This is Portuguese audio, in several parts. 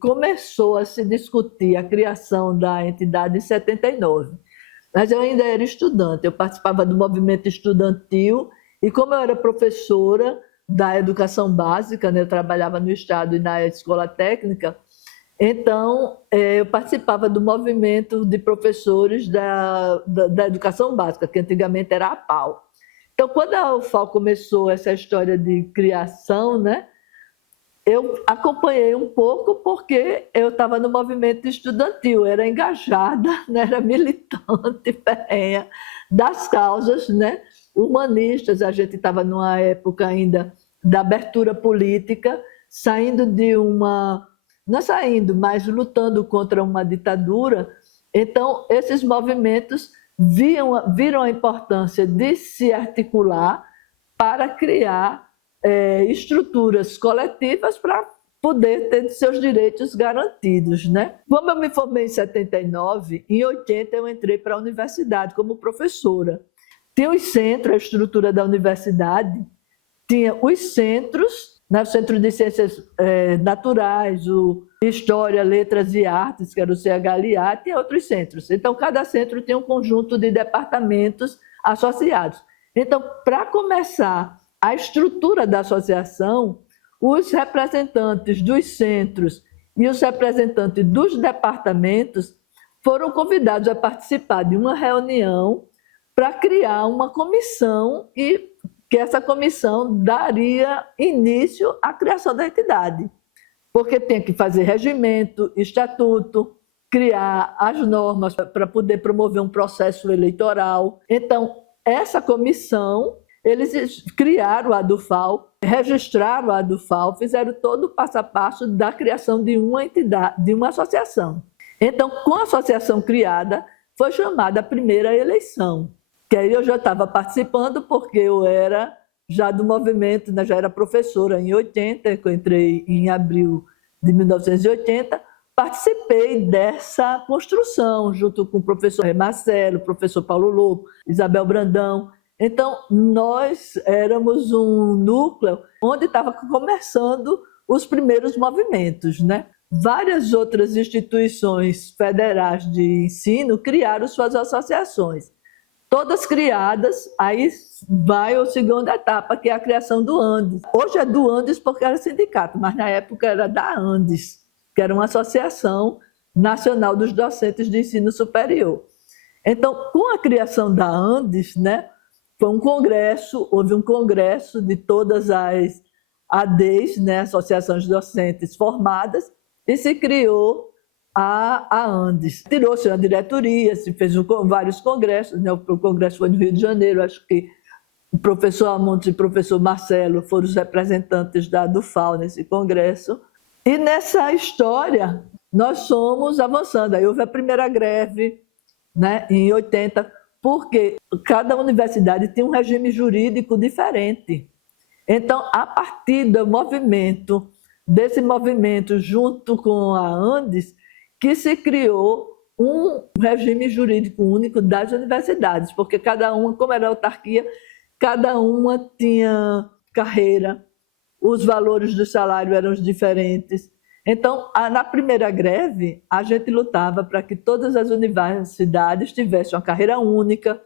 começou a se discutir a criação da entidade em 79. Mas eu ainda era estudante, eu participava do movimento estudantil e como eu era professora da educação básica, né, eu trabalhava no Estado e na escola técnica, então eu participava do movimento de professores da educação básica, que antigamente era a APAU. Então, quando a UFAL começou essa história de criação, né, eu acompanhei um pouco porque eu estava no movimento estudantil, era engajada, né, era militante ferrenha das causas, né, humanistas. A gente estava numa época ainda da abertura política, saindo de uma... não saindo, mas lutando contra uma ditadura. Então, esses movimentos viram a importância de se articular para criar estruturas coletivas para poder ter seus direitos garantidos, né? Como eu me formei em 79, em 80 eu entrei para a universidade como professora. Tinha os centros, a estrutura da universidade, tinha os centros, né? O Centro de Ciências Naturais, o História, Letras e Artes, que era o CHLA, tinha outros centros. Então, cada centro tinha um conjunto de departamentos associados. Então, para começar a estrutura da associação, os representantes dos centros e os representantes dos departamentos foram convidados a participar de uma reunião para criar uma comissão e que essa comissão daria início à criação da entidade, porque tem que fazer regimento, estatuto, criar as normas para poder promover um processo eleitoral. Então, essa comissão, eles criaram a DUFAL, registraram a DUFAL, fizeram todo o passo a passo da criação de uma entidade, de uma associação. Então, com a associação criada, foi chamada a primeira eleição, que aí eu já estava participando porque eu era já do movimento, né, já era professora em 80, que eu entrei em abril de 1980, participei dessa construção junto com o professor Marcelo, o professor Paulo Lobo, Isabel Brandão. Então, nós éramos um núcleo onde estava começando os primeiros movimentos, né? Várias outras instituições federais de ensino criaram suas associações. Todas criadas, aí vai a segunda etapa, que é a criação do Andes. Hoje é do Andes porque era sindicato, mas na época era da Andes, que era uma associação nacional dos docentes de ensino superior. Então, com a criação da Andes, né, foi um congresso, houve um congresso de todas as ADs, né, associações docentes formadas, e se criou a Andes. Tirou-se uma diretoria, se fez vários congressos, né? O congresso foi no Rio de Janeiro, acho que o professor Amontes e o professor Marcelo foram os representantes da DUFAL nesse congresso. E nessa história, nós fomos avançando. Aí houve a primeira greve, né, em 80, porque cada universidade tinha um regime jurídico diferente. Então, a partir do movimento, desse movimento junto com a Andes, que se criou um regime jurídico único das universidades, porque cada uma, como era autarquia, cada uma tinha carreira, os valores do salário eram diferentes. Então, na primeira greve, a gente lutava para que todas as universidades tivessem uma carreira única,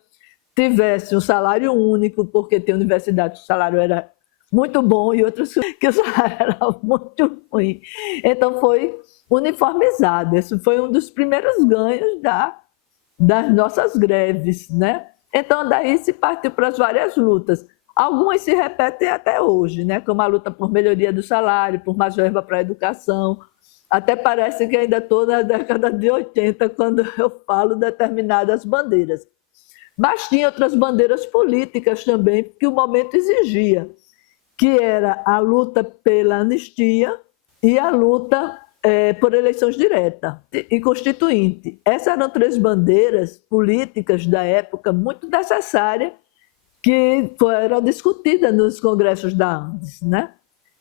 tivessem um salário único, porque tem universidade que o salário era muito bom e outras que o salário era muito ruim. Então, foi uniformizado. Esse foi um dos primeiros ganhos das nossas greves, né? Então, daí se partiu para as várias lutas. Algumas se repetem até hoje, né? Como a luta por melhoria do salário, por mais verba para a educação. Até parece que ainda estou na década de 80, quando eu falo determinadas bandeiras. Mas tinha outras bandeiras políticas também, que o momento exigia, que era a luta pela anistia e a luta por eleições diretas e constituinte. Essas eram três bandeiras políticas da época muito necessárias que eram discutidas nos congressos da Andes, né?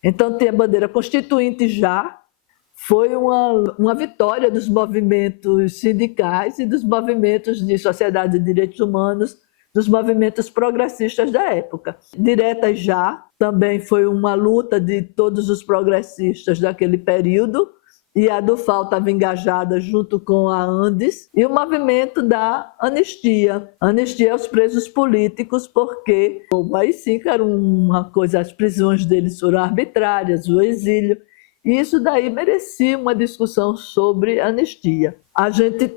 Então, tinha a bandeira constituinte já, foi uma vitória dos movimentos sindicais e dos movimentos de sociedade de direitos humanos, dos movimentos progressistas da época. Direta já, também foi uma luta de todos os progressistas daquele período, e a Dufal estava engajada junto com a Andes, e o movimento da anistia. Anistia aos presos políticos, porque o AI-5 era uma coisa, as prisões deles foram arbitrárias, o exílio, e isso daí merecia uma discussão sobre anistia. A gente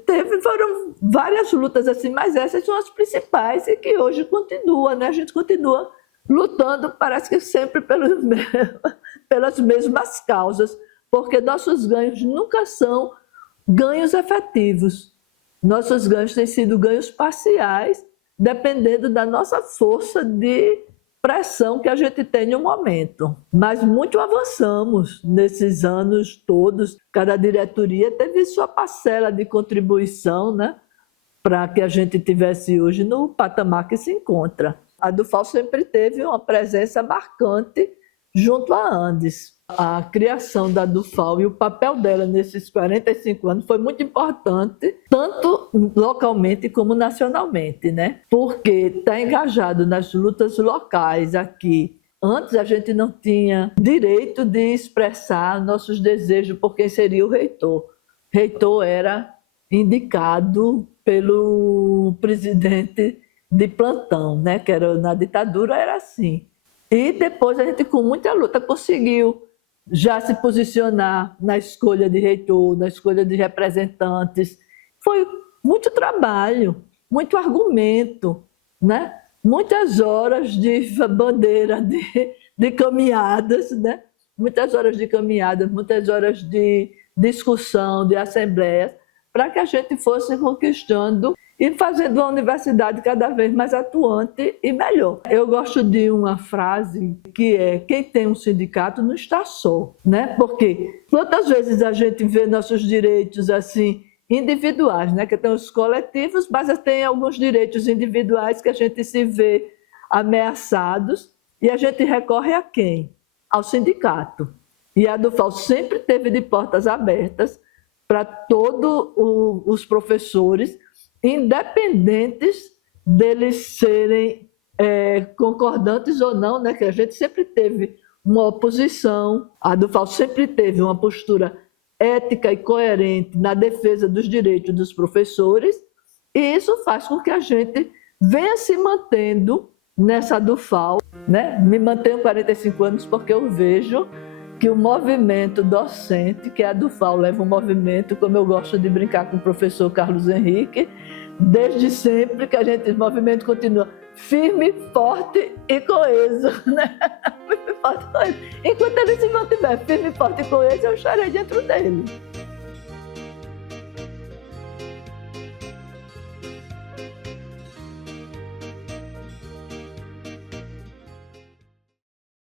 foram várias lutas assim, mas essas são as principais e que hoje continua, né? A gente continua lutando, parece que sempre pelas mesmas causas, porque nossos ganhos nunca são ganhos efetivos. Nossos ganhos têm sido ganhos parciais, dependendo da nossa força de pressão que a gente tem no momento. Mas muito avançamos nesses anos todos. Cada diretoria teve sua parcela de contribuição, né, para que a gente tivesse hoje no patamar que se encontra. A Dufal sempre teve uma presença marcante junto à Andes. A criação da Dufal e o papel dela nesses 45 anos foi muito importante, tanto localmente como nacionalmente, né? Porque está engajado nas lutas locais aqui. Antes a gente não tinha direito de expressar nossos desejos por quem seria o reitor. O reitor era indicado pelo presidente de plantão, né? Que era, na ditadura era assim. E depois a gente, com muita luta, conseguiu já se posicionar na escolha de reitor, na escolha de representantes. Foi muito trabalho, muito argumento, né? Muitas horas de bandeira, de caminhadas, né? Muitas horas de caminhadas, muitas horas de discussão, de assembleias, para que a gente fosse conquistando e fazendo uma universidade cada vez mais atuante e melhor. Eu gosto de uma frase que é: quem tem um sindicato não está só, né? Porque quantas vezes a gente vê nossos direitos assim individuais, né? Que tem os coletivos, mas tem alguns direitos individuais que a gente se vê ameaçados e a gente recorre a quem? Ao sindicato. E a Dufal sempre teve de portas abertas para todos os professores, independentes deles serem concordantes ou não, né? Que a gente sempre teve uma oposição, a Dufal sempre teve uma postura ética e coerente na defesa dos direitos dos professores, e isso faz com que a gente venha se mantendo nessa Dufal, né? Me mantenho 45 anos porque eu vejo que o movimento docente, que é a Dufal, leva um movimento, como eu gosto de brincar com o professor Carlos Henrique, desde sempre que o movimento continua firme, forte e coeso, né? Firme, forte e coeso. Enquanto ele se mantiver firme, forte e coeso, eu estarei dentro dele.